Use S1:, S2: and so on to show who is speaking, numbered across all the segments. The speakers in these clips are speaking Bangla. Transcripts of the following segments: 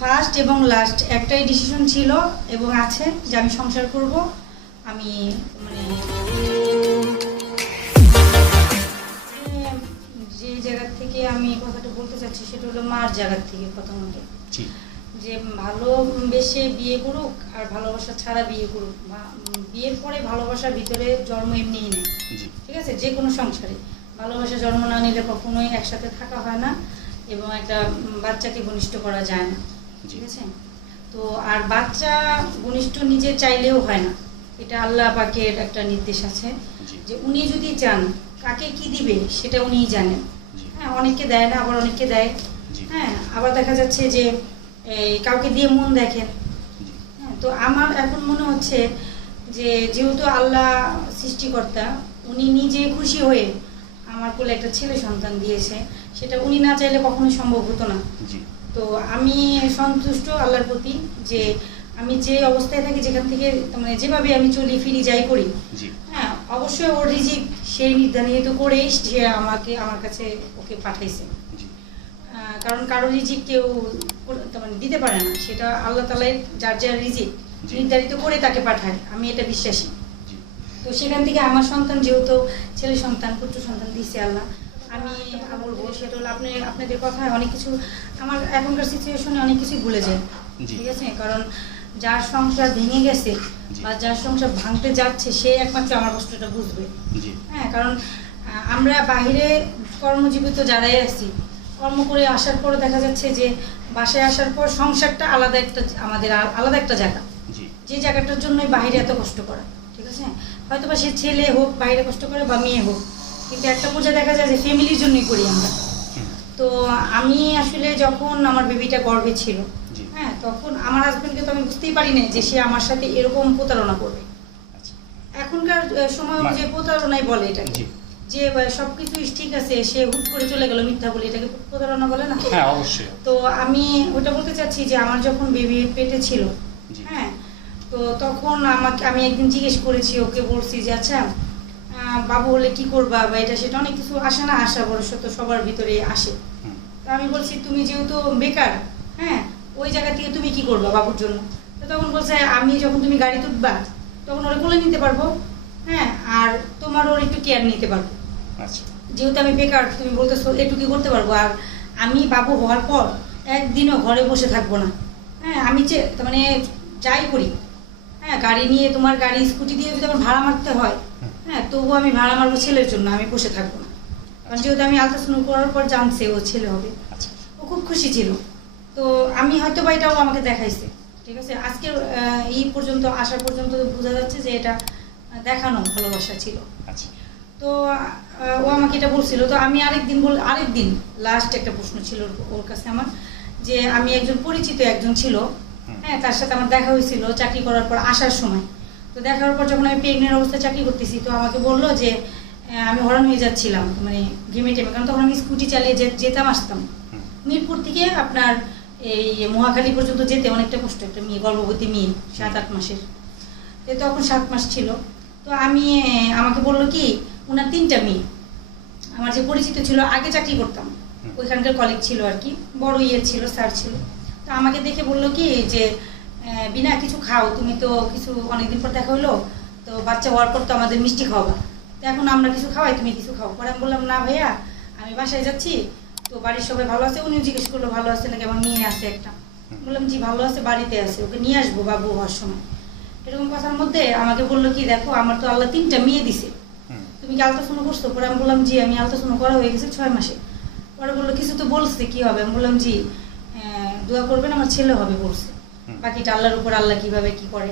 S1: ফার্স্ট এবং লাস্ট একটাই ডিসিশন ছিল এবং আছে যে আমি সংসার করব। আমি মানে যে জায়গা থেকে আমি কথাটা বলতে চাচ্ছি সেটা হলো মার জায়গা থেকে প্রথমত। যে ভালোবেসে বিয়ে করুক আর ভালোবাসা ছাড়া বিয়ে করুক বা- বিয়ের পরে ভালোবাসার ভিতরে জন্ম এমনিই নেই। ঠিক আছে? যে কোনো সংসারে। ভালোবাসা জন্ম না নিলে কখনোই একসাথে থাকা হয় না এবং একটা বাচ্চাকে ঘনিষ্ঠ করা যায় না। ঠিক আছে? তো আর বাচ্চা ঘনিষ্ঠ নিজে চাইলেও হয় না। এটা আল্লাহ পাকের একটা নির্দেশ আছে যে উনি যদি চান কাকে কি দিবে সেটা উনিই জানেন। হ্যাঁ অনেককে দেয় না আবার অনেককে দেয়। হ্যাঁ আবার দেখা যাচ্ছে যে এই কাউকে দিয়ে মন দেখেন হ্যাঁ তো আমার এখন মনে হচ্ছে যে যেহেতু আল্লাহ সৃষ্টিকর্তা উনি নিজে খুশি হয়ে আমার কোলে একটা ছেলে সন্তান দিয়েছে সেটা উনি না চাইলে কখনোই সম্ভব হতো না। তো আমি সন্তুষ্ট আল্লাহর প্রতি যে আমি যে অবস্থায় থাকি যেখান থেকে মানে যেভাবে আমি চলি ফিরি যাই করি হ্যাঁ অবশ্যই ওর রিজিক সেই নির্ধারিত করেই যে আমাকে আমার কাছে ওকে পাঠাইছে। কারণ কারও রিজিক কেউ মানে দিতে পারে না সেটা আল্লাহ তালাই যার যার রিজিক নির্ধারিত করে তাকে পাঠায় আমি এটা বিশ্বাসী। তো সেখান থেকে আমার সন্তান যেহেতু ছেলে সন্তান পুত্র সন্তান দিছে আল্লাহ আমি বলব সেটা হলো আপনি আপনাদের কথায় অনেক কিছু আমার এখনকার সিচুয়েশনে অনেক কিছুই ভুলে যায় ঠিক আছে? কারণ যার সংসার ভেঙে গেছে বা যার সংসার ভাঙতে যাচ্ছে সে একমাত্র আমার কষ্টটা বুঝবে। হ্যাঁ কারণ আমরা বাইরে কর্মজীবিত যারাই আছি কর্ম করে আসার পর দেখা যাচ্ছে যে বাসায় আসার পর সংসারটা আলাদা একটা আমাদের আলাদা একটা জায়গা। যে জায়গাটার জন্যই বাইরে এত কষ্ট করা ঠিক আছে? হয়তো বা সে ছেলে হোক বাইরে কষ্ট করে বা মেয়ে হোক কিন্তু একটা পর্যায়ে দেখা যায় যে ফ্যামিলির জন্যই করি আমরা। তো আমি আসলে যখন আমার বেবিটা গর্ভে ছিল হ্যাঁ তখন আমার হাজবেন্ডকে তো আমি বুঝতেই পারি না যে সে আমার সাথে এরকম প্রতারণা করবে। আচ্ছা। এখনকার সময় মা- অনুযায়ী প্রতারণাই বলে এটাকে। যে সব কিছুই ঠিক আছে সে হুট করে চলে গেল মিথ্যা বলে এটাকে প্রতারণা বলে না?
S2: হ্যাঁ অবশ্যই।
S1: তো আমি ওটা বলতে চাচ্ছি যে আমার যখন বেবি পেটে ছিল হ্যাঁ তো তখন আমাকে আমি একদিন জিজ্ঞেস করেছি ওকে বলছি যে আচ্ছা বাবু হলে কি করবা বা এটা সেটা অনেক কিছু আসে না আসা ভরসা তো সবার ভিতরে আসে। তা আমি বলছি তুমি যেহেতু বেকার হ্যাঁ ওই জায়গা থেকে তুমি কি করবা বাবুর জন্য? তো তখন বলছে আমি যখন তুমি গাড়ি তুলবা তখন ওরা বলে নিতে পারব হ্যাঁ আর তোমার ওর একটু কেয়ার নিতে পারব। আচ্ছা। যেহেতু আমি বেকার তুমি বলতেছো এটুকু করতে পারব আর আমি বাবু হওয়ার পর একদিনও ঘরে বসে থাকব না। হ্যাঁ আমি যে মানে যাই করি হ্যাঁ গাড়ি নিয়ে তোমার গাড়ি স্কুটি দিয়ে যদি আমার ভাড়া মারতে হয়। হ্যাঁ তবুও আমি ভাড়া মারবো ছেলের জন্য আমি বসে থাকব না। কারণ যেহেতু আমি আলট্রাসাউন্ড করার পর জানছে ও ছেলে হবে। ও খুব খুশি ছিল। তো আমি হয়তো বা এটাও আমাকে দেখাইছে ঠিক আছে? আজকে এই পর্যন্ত আসা পর্যন্ত বোঝা যাচ্ছে যে এটা দেখানো ভালোবাসা ছিল। আচ্ছা। তো ও আমাকে এটা বলছিল। তো আমি আরেকদিন বল আরেকদিন লাস্ট একটা প্রশ্ন ছিল ওর- ওর কাছে আমার যে আমি একজন পরিচিত একজন ছিল। হ্যাঁ তার সাথে আমার দেখা হয়েছিল চাকরি করার পর আসার সময়। তো দেখার পর যখন আমি প্রেগনেন্ট অবস্থায় চাকরি করতেছি তো আমাকে বলল যে আমি হরান হয়ে যাচ্ছিলাম মানে ঘেমে টেমে কারণ তখন আমি স্কুটি চালিয়ে যে- যেতাম আসতাম। মিরপুর থেকে আপনার এই মহাখালী পর্যন্ত যেতে অনেকটা কষ্ট। একটা মেয়ে গর্ভবতী মেয়ে সাত আট মাসের। তো তখন সাত মাস ছিল। তো আমি আমাকে বলল কি ওনার তিনটা মেয়ে। আমার যে পরিচিত ছিল আগে চাকরি করতাম। ওইখানকার কলেজ ছিল আর কি। বড় ইয়ে ছিল স্যার ছিল। তো আমাকে দেখে বলল কি যে বিনা কিছু খাও তুমি তো কিছু অনেকদিন পর দেখা হলো তো বাচ্চা হওয়ার পর তো আমাদের মিষ্টি খাওয়াবা তো এখন আমরা কিছু খাওয়াই তুমি কিছু খাও। পরে আমি বললাম না ভাইয়া আমি বাসায় যাচ্ছি তো বাড়ির সবাই ভালো আছে? উনিও জিজ্ঞেস করল ভালো আছে নাকি? আমার মেয়ে আছে একটা। বললাম জি ভালো আছে বাড়িতে আছে ওকে নিয়ে আসব বাবু হওয়ার সময়। এরকম কথার মধ্যে আমাকে বলল কি দেখো আমার তো আল্লাহ তিনটা মেয়ে দিছে। তুমি কি আলট্রাসাউন্ড করছ? পরে আমি বললাম জি আমি আলট্রাসাউন্ড করা হয়ে গেছে ছয় মাসে। পরে বলল কিছু তো বলছে কি হবে? আমি বললাম জি দোয়া করবেন আমার ছেলে হবে বলছে। বাকিটা আল্লাহর উপর আল্লাহ কীভাবে কি করে?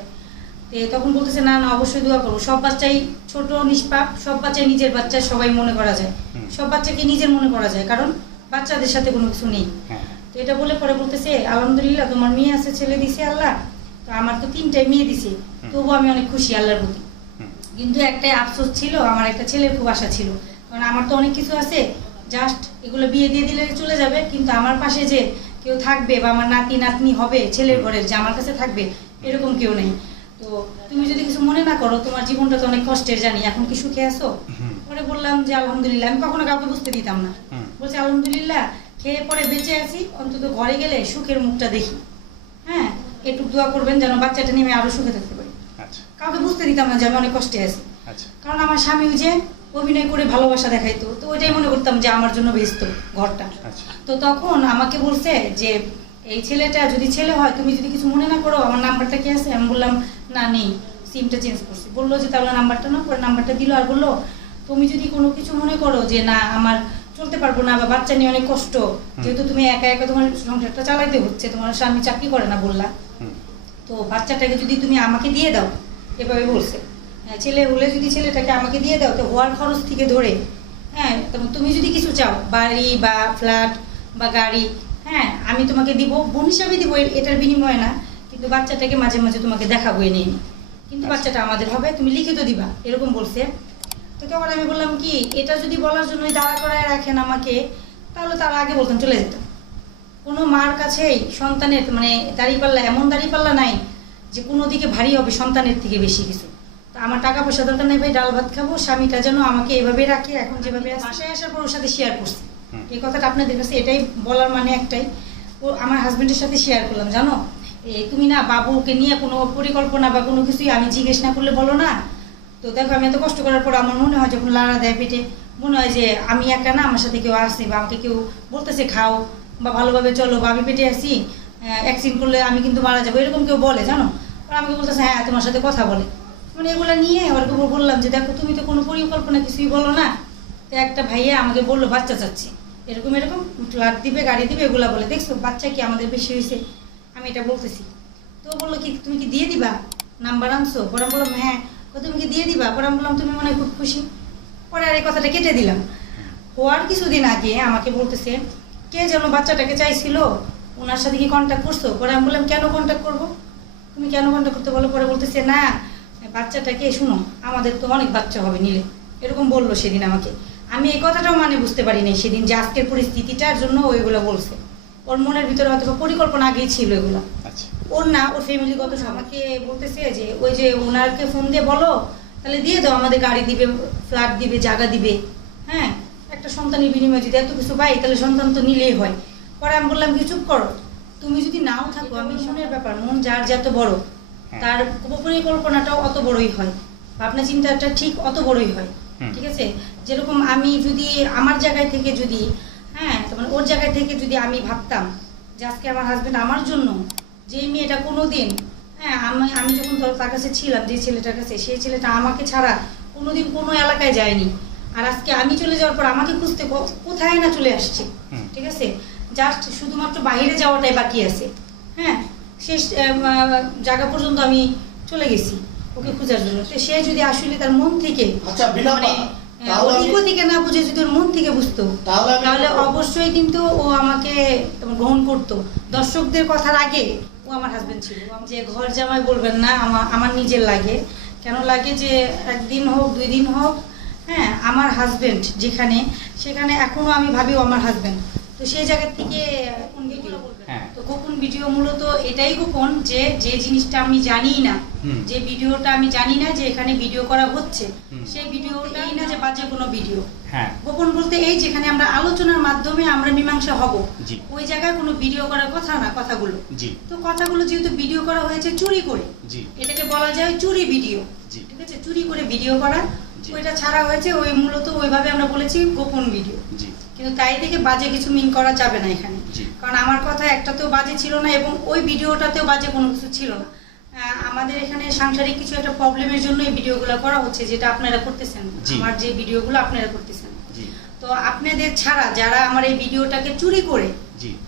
S1: তো তখন বলতেছে না না অবশ্যই দোয়া করব। সব বাচ্চাই ছোট নিষ্পাপ সব বাচ্চাই নিজের বাচ্চা সবাই মনে করা যায়। সব বাচ্চাকে নিজের মনে করা যায় কারণ বাচ্চাদের সাথে কোনো কিছু নেই। হ্যাঁ। তো এটা বলে পরে বলতেছে আলহামদুলিল্লাহ তোমার মেয়ে আছে ছেলে দিছে আল্লাহ। তো আমার তো তিনটাই মেয়ে দিছে। তবুও আমি অনেক খুশি আল্লাহর প্রতি। কিন্তু একটাই আফসোস ছিল আমার একটা ছেলের খুব আশা ছিল। কারণ আমার তো অনেক কিছু আছে জাস্ট এগুলো বিয়ে দিয়ে দিলে চলে যাবে। কিন্তু আমার পাশে যে কেউ থাকবে বা আমার নাতি নাতনি হবে ছেলের ঘরের যে আমার কাছে থাকবে এরকম কেউ নেই। তো তুমি যদি কিছু মনে না করো তোমার জীবনটা তো অনেক কষ্টের জানি এখন কি সুখে আছো? পরে বললাম যে আলহামদুলিল্লাহ। আমি কখনো কাউকে বুঝতে দিতাম না। বলছে আলহামদুলিল্লাহ। খেয়ে পরে বেঁচে আছি অন্তত ঘরে গেলে সুখের মুখটা দেখি। হ্যাঁ একটু দোয়া করবেন যেন বাচ্চাটা নিয়ে আমি আরও সুখে থাকতে পারি। আচ্ছা। কাউকে বুঝতে দিতাম না যে আমি অনেক কষ্টে আছি। আচ্ছা। কারণ আমার স্বামী যে অভিনয় করে ভালোবাসা দেখাইতো। তো ওইটাই মনে করতাম যে আমার জন্য বেস্ত ঘরটা। আচ্ছা। তো তখন আমাকে বলছে যে এই ছেলেটা যদি ছেলে হয় তুমি যদি কিছু মনে না করো আমার নাম্বারটা কি আছে? আমি বললাম না নেই সিমটা চেঞ্জ করছি। বলল যে তাহলে নাম্বারটা না পরে নাম্বারটা দিল আর বলল তুমি যদি কোনো কিছু মনে করো যে না আমার চলতে পারব না বা বাচ্চা নিয়ে অনেক কষ্ট যেহেতু তুমি একা একা তোমার সংসারটা চালাইতে হচ্ছে তোমার স্বামী চাকরি করে না বললা। তো বাচ্চাটাকে যদি তুমি আমাকে দিয়ে দাও। এভাবে বলছে। ছেলে হলে যদি ছেলেটাকে আমাকে দিয়ে দাও তো হওয়ার খরচ থেকে ধরে হ্যাঁ তো তুমি যদি কিছু চাও বাড়ি বা ফ্ল্যাট বা গাড়ি হ্যাঁ আমি তোমাকে দিব বোন হিসাবে দিব এটার বিনিময়ে না কিন্তু বাচ্চাটাকে মাঝে মাঝে তোমাকে দেখাবো এনে এনে। কিন্তু আচ্ছা। বাচ্চাটা আমাদের হবে তুমি লিখিত দিবা এরকম বলছে তো তখন আমি বললাম কি এটা যদি বলার জন্যই দাঁড়া করায় রাখেন আমাকে তাহলে তার আগে বলতাম চলে যেতাম কোনো মার কাছেই সন্তানের মানে দাঁড়িপাল্লা এমন দাঁড়িপাল্লা নাই যে কোনো দিকে ভারী হবে সন্তানের থেকে বেশি কিছু তা আমার টাকা পয়সা দরকার নেই ভাই ডাল ভাত খাব স্বামীটা যেন আমাকে এভাবে রাখে এখন যেভাবে। বাসায় আসার পর ওর সাথে শেয়ার করছি। এই কথাটা আপনাদের কাছে এটাই বলার মানে একটাই। ও আমার হাজবেন্ডের সাথে শেয়ার করলাম জানো? তুমি না বাবুকে নিয়ে কোনো পরিকল্পনা বা কোনো কিছুই আমি জিজ্ঞেস না করলে বলো না। তো দেখো আমি এত কষ্ট করার পর আমার মনে হয় যখন লাড়া দেয় পেটে মনে হয় যে আমি একা না আমার সাথে কেউ আসছে বা আমাকে কেউ বলতেছে খাও বা ভালোভাবে চলো বা আমি পেটে আসি অ্যাক্সিডেন্ট করলে আমি কিন্তু মারা যাব এরকম কেউ বলে জানো? আর আমাকে বলতেছে হ্যাঁ তোমার সাথে কথা বলে। মানে এগুলো নিয়ে আবার কেউ বললাম যে, দেখো, তুমি তো কোনো পরিকল্পনা কিছুই বলো না। তো একটা ভাইয়া আমাকে বলল, বাচ্চা চাচ্ছি। এরকম এরকম ফ্ল্যাট দিবে, গাড়ি দিবে, এগুলা বলে, দেখছ, বাচ্চা কি আমাদের বেশি হয়েছে আমি এটা বলতেছি। তো বলল, কি, তুমি কি দিয়ে দিবা নাম্বার আনছো? পরে বললাম হ্যাঁ। তুমি কি দিয়ে দিবা? পরে আমি বললাম, তুমি মনে হয় খুব খুশি। পরে আর এই কথাটা কেটে দিলাম। হওয়ার কিছুদিন আগে আমাকে বলতেছে, কে যেন বাচ্চাটাকে চাইছিল ওনার সাথে কি কন্ট্যাক্ট করছ? পরে আমি বললাম, কেন কন্ট্যাক্ট করব? তুমি কেন কন্ট্যাক্ট করতে বলো? পরে বলতেছে, না বাচ্চাটাকে শুনো আমাদের তো অনেক বাচ্চা হবে নিলে। এরকম বলল সেদিন আমাকে। আমি এই কথাটাও মানে বুঝতে পারি নাই সেদিন যে আজকের পরিস্থিতিটার জন্য ও এগুলো বলছে। ওর মনের ভিতরে হয়তো পরিকল্পনা আগেই ছিল এগুলো। আচ্ছা। ওর না ওর ফ্যামিলিগত। আমাকে বলতেছে যে ওই যে ওনারকে ফোন দিয়ে বলো তাহলে দিয়ে দাও আমাদের গাড়ি দিবে ফ্ল্যাট দিবে জায়গা দিবে। হ্যাঁ একটা সন্তানের বিনিময়ে যদি এত কিছু পাই তাহলে সন্তান তো নিলেই হয়। পরে আমি বললাম কি চুপ করো। তুমি যদি নাও থাকো আমি মনের ব্যাপার মন যার যত বড়। তার পরিকল্পনাটাও অত বড়ই হয়। ভাবনা চিন্তাটা ঠিক অত বড়ই হয়। ঠিক আছে? যেরকম আমি যদি আমার জায়গায় থেকে যদি হ্যাঁ মানে ওর জায়গায় থেকে যদি আমি ভাবতাম যে আজকে আমার হাজবেন্ড আমার জন্য যে মেয়েটা কোনো দিন হ্যাঁ আমি আমি যখন তোর তার কাছে ছিলাম যে ছেলেটার কাছে সেই ছেলেটা আমাকে ছাড়া কোনোদিন কোনো এলাকায় যায়নি। আর আজকে আমি চলে যাওয়ার পর আমাকে খুঁজতে কোথায় না চলে আসছে? ঠিক আছে? জাস্ট শুধুমাত্র বাইরে যাওয়াটাই বাকি আছে। হ্যাঁ? শেষ জায়গা পর্যন্ত আমি চলে গেছি ওকে খোঁজার জন্য। তো সে যদি আসলে তার মন থেকে
S2: আচ্ছা, মানে
S1: না বুঝে যদি ওর মন থেকে বুঝতো
S2: তাহলে অবশ্যই কিন্তু ও আমাকে গ্রহণ করতো।
S1: দর্শকদের কথার আগে ও আমার হাজবেন্ড ছিল। যে ঘর জামাই বলবেন না আমার আমার নিজের লাগে। কেন লাগে যে একদিন হোক দুই দিন হোক হ্যাঁ আমার হাজবেন্ড যেখানে সেখানে এখনও আমি ভাবি আমার হাজবেন্ড তো সেই জায়গা থেকে কোন ভিডিও হ্যাঁ। তো গোপন ভিডিও মূলত এটাই গোপন যে যে জিনিসটা আমি জানি না। যে ভিডিওটা আমি জানি না যে এখানে ভিডিও করা হচ্ছে। সেই ভিডিওটাই না যে বাজে কোনো ভিডিও হ্যাঁ। গোপন বলতে এই যেখানে আমরা আলোচনার মাধ্যমে আমরা মীমাংসা হব। ওই জায়গায় কোনো ভিডিও করার কথা না কথাগুলো। তো কথাগুলো যেহেতু ভিডিও করা হয়েছে চুরি করে এটাকে বলা যায় চুরি ভিডিও ঠিক আছে? চুরি করে ভিডিও করা। ওইটা ছাড়া হয়েছে ওই মূলত ওইভাবে আমরা বলেছি গোপন ভিডিও জি। কিন্তু তাই থেকে বাজে কিছু মিন করা যাবে না এখানে। কারণ আমার কথা একটাতেও বাজে ছিল না এবং ওই ভিডিওটাতেও বাজে কোনো কিছু ছিল না। আমাদের এখানে সাংসারিক কিছু একটা প্রবলেমের জন্য এই ভিডিওগুলো করা হচ্ছে যেটা আপনারা করতেছেন। আমার যে ভিডিওগুলো আপনারা করতেছেন। তো আপনাদের ছাড়া যারা আমার এই ভিডিওটাকে চুরি করে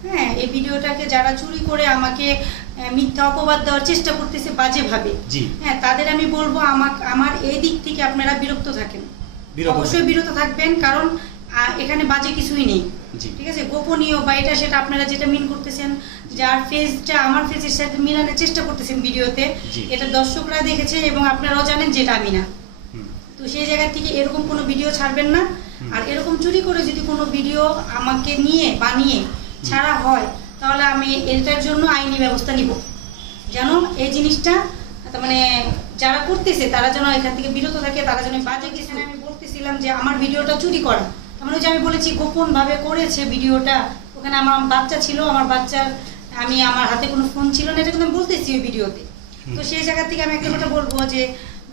S1: হ্যাঁ এই ভিডিওটাকে যারা চুরি করে আমাকে মিথ্যা অপবাদ দেওয়ার চেষ্টা করতেছে বাজেভাবে জি। হ্যাঁ তাদের আমি বলব আমাকে আমার এই দিক থেকে আপনারা বিরক্ত থাকেন। অবশ্যই বিরত থাকবেন কারণ এখানে বাজে কিছুই নেই। ঠিক আছে? গোপনীয় বা এটা সেটা আপনারা যেটা মিন করতেছেন যার ফেসটা আমার ফেসের সাথে মিলানোর চেষ্টা করতেছেন ভিডিওতে এটা দর্শকরা দেখেছে এবং আপনারাও জানেন যেটা আমি না। তো সেই জায়গা থেকে এরকম কোনো ভিডিও ছাড়বেন না। আর এরকম চুরি করে যদি কোনো ভিডিও আমাকে নিয়ে বানিয়ে ছাড়া হয় তাহলে আমি এটার জন্য আইনি ব্যবস্থা নিব। যেন এই জিনিসটা তার মানে যারা করতেছে তারা যেন এখান থেকে বিরত থাকে তারা যেন বাজে কিছু আমি বলতেছিলাম যে আমার ভিডিওটা চুরি করা। মানে ওই যে আমি বলেছি গোপন ভাবে করেছে ভিডিওটা। ওখানে আমার বাচ্চা ছিল আমার বাচ্চার আমি আমার হাতে কোনো ফোন ছিল না এটা কিন্তু আমি বলতেছি ওই ভিডিওতে। তো সেই জায়গা থেকে আমি একটা কথা বলব যে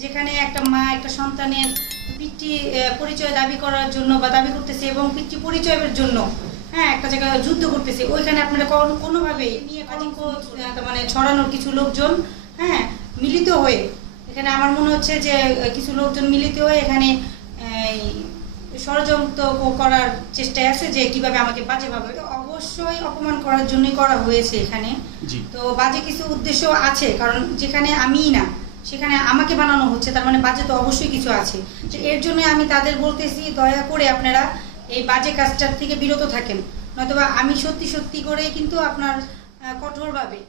S1: যেখানে একটা মা একটা সন্তানের পিতৃ পরিচয় দাবি করার জন্য বা দাবি করতেছে এবং পিতৃ পরিচয়ের জন্য হ্যাঁ একটা জায়গায় যুদ্ধ করতেছে ওইখানে আপনারা কোনো- কোনোভাবেই নিয়ে কলঙ্ক মানে ছড়ানোর কিছু লোকজন হ্যাঁ মিলিত হয়ে এখানে আমার মনে হচ্ছে যে কিছু লোকজন মিলিত হয়ে এখানে এই, ষড়যন্ত্র করার চেষ্টায় আছে যে কীভাবে আমাকে বাজেভাবে অবশ্যই অপমান করার জন্যই করা হয়েছে এখানে। তো বাজে কিছু উদ্দেশ্য আছে কারণ যেখানে আমিই না সেখানে আমাকে বানানো হচ্ছে তার মানে বাজে তো অবশ্যই কিছু আছে। তো এর জন্য আমি তাদের বলতেছি দয়া করে আপনারা এই বাজে কাজটার থেকে বিরত থাকেন। নয়তোবা আমি সত্যি সত্যি করে কিন্তু আপনার কঠোরভাবে